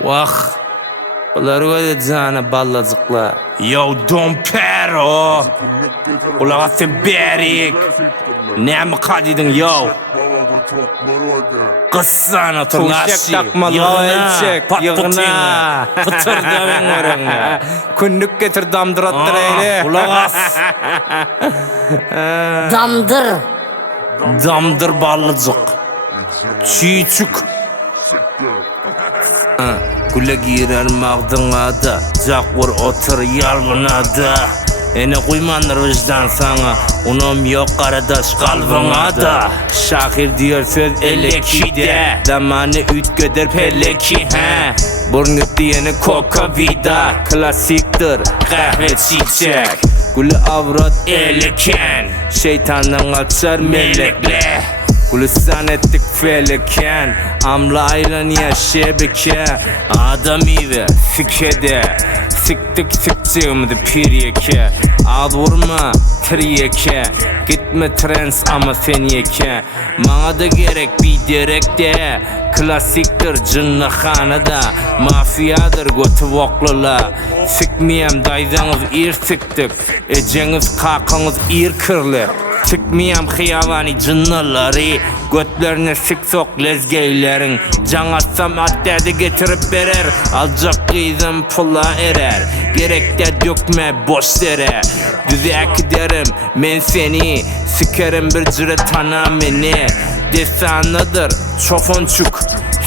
Vah, bular öyle cana ballazıkla. Yo Don Pero, ulağa sen berik. Ne mi kadidin yo? Kıssana turlaşı, yığına, pıtır dövün orangna. Kündük getir damdırattır eyle. Ulağas. Damdır ballıcık. Çiçük. Güle girer mağdına da, jak vur otur yalvına da. Ene kuymanlar vicdan sana, unum yok karadaş kalbına da. Şakir diyor söz eleki de, zamanı üt göder peleki he. Burnu diyeni koka vida, klasiktir kahve çiçek. Gülü avrat eleken, şeytandan açar melekle. Gülistan ettik feleken, amlayla niye şebeke. Adami ve fikede, siktik siktiğimdi piryeke. Ad vurma triyeke, gitme trens ama sen yeke. Bana da gerek bir derek de, klasiktir cınnahanada. Mafiyadır götü voklula, sikmeyem daydanız ir siktik. Eceniz kakanız ir kırlı. Çıkmayam hıyavani cınnaları, götlerine sik sok lezgeylerin. Can atsam addedi getirip verer, alacak kıydım pula erer. Gerek de dökme boş yere, düzek derim men seni. Sikerim bir cüre tanamini, desanıdır çofonçuk.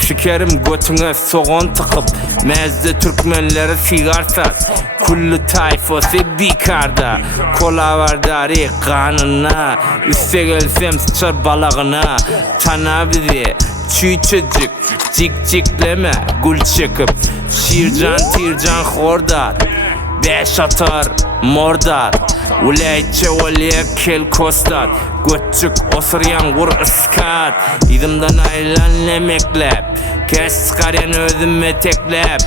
Şikerim götüne soğan tıkıp, mezde Türkmenleri sigarsat. Kullu tayfosu bikarda, kolavardari kanına. Üste gelsem sıçar balağına, tana bizi çüçücük. Cik cikleme gül çekip, şircan tircan hordat. Beş atar mordat, uleyçe oleye kel kostat. Götçük osuryan vur ıskat, idimden aylan lemeklep. Kes çıkaryan özümme teklep.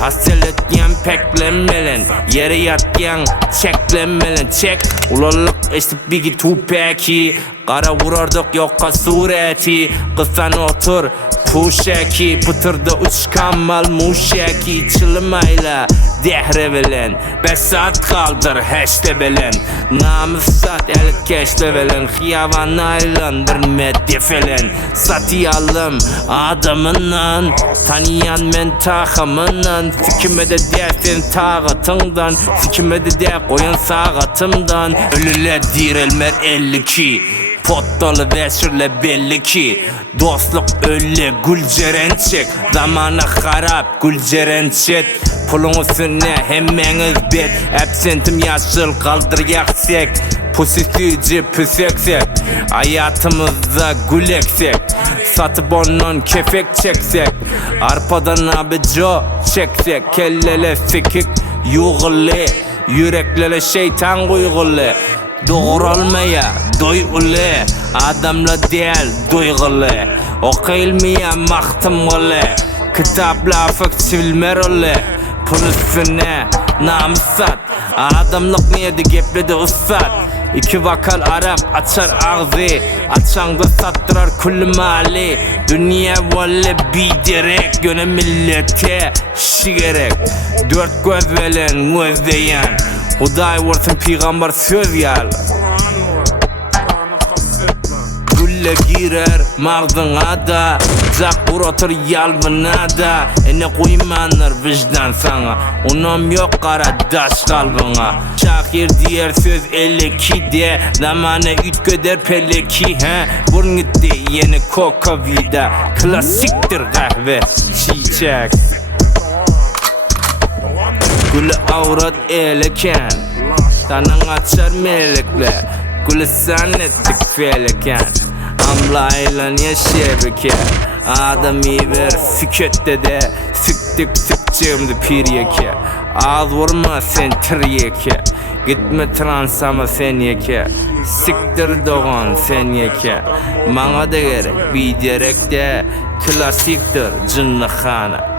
Haseletken peklenmelen, yere yatken çeklenmelen. Çek ulallık esip bigi tupeki, kara vurardık yokka sureti. Kısan otur puşeki, pıtırda uçkan mal muşeki. Çılmayla dehre bilen, 5 saat kaldır heşte bilen. Namus sat elit keşte bilen, hiyavan aylandır meddefelen. Satıyalım adamından, tanıyan men takımından. Sikime de dersin tağıtından, sikime de der koyun sağatımdan. Ölüle dirilmer 52, pot dolu veşirle belli ki. Dostluk öyle gülcerençek, zamana harap gülcerençet. Pulun üstüne hemmeniz bet, absentim yaşıl kaldır yaksek. Pusisici püseksek, hayatımızda güleksek. Satıp onun kefek çeksek, arpadan abico çeksek. Kellele sikik yuğulli, yüreklere şeytan kuygulli. Doğrulmaya doyulli, adamla değil duygulu. Okuyulmaya mahtımgulu, kitapla fikçilmer olu. Pul üstüne namusat, adamlık neydi gepledi ussat. İki vakal Arap açar ağzı, açanda sattırar kulli mali. Dünya valle biderek, göne millete şi gerek. 4 göz veren gözleyen, Huday vursun peygamber söz yal. Gülle girer mağdına da, jak vur otur yalvına da. Ene kuymanlar vicdan sana, unum yok karadaş kalbına. Şakir diyer söz 52 de, zamanı üt göder peleki he. Burun gitti yeni koka vida, klasiktir kahve çiçek. Gülü avrat eleken, tanın açar melekle. Gülü ettik feleken, amlayla niye şebeke. Adami ver fikette de, siktik sikçeğimdi piryeke. Ağız vurma sen triyeke, gitme transama sen yeke. Siktir doğan sen yeke, bana da gerek bir derek de, klasiktir cınlıkhana.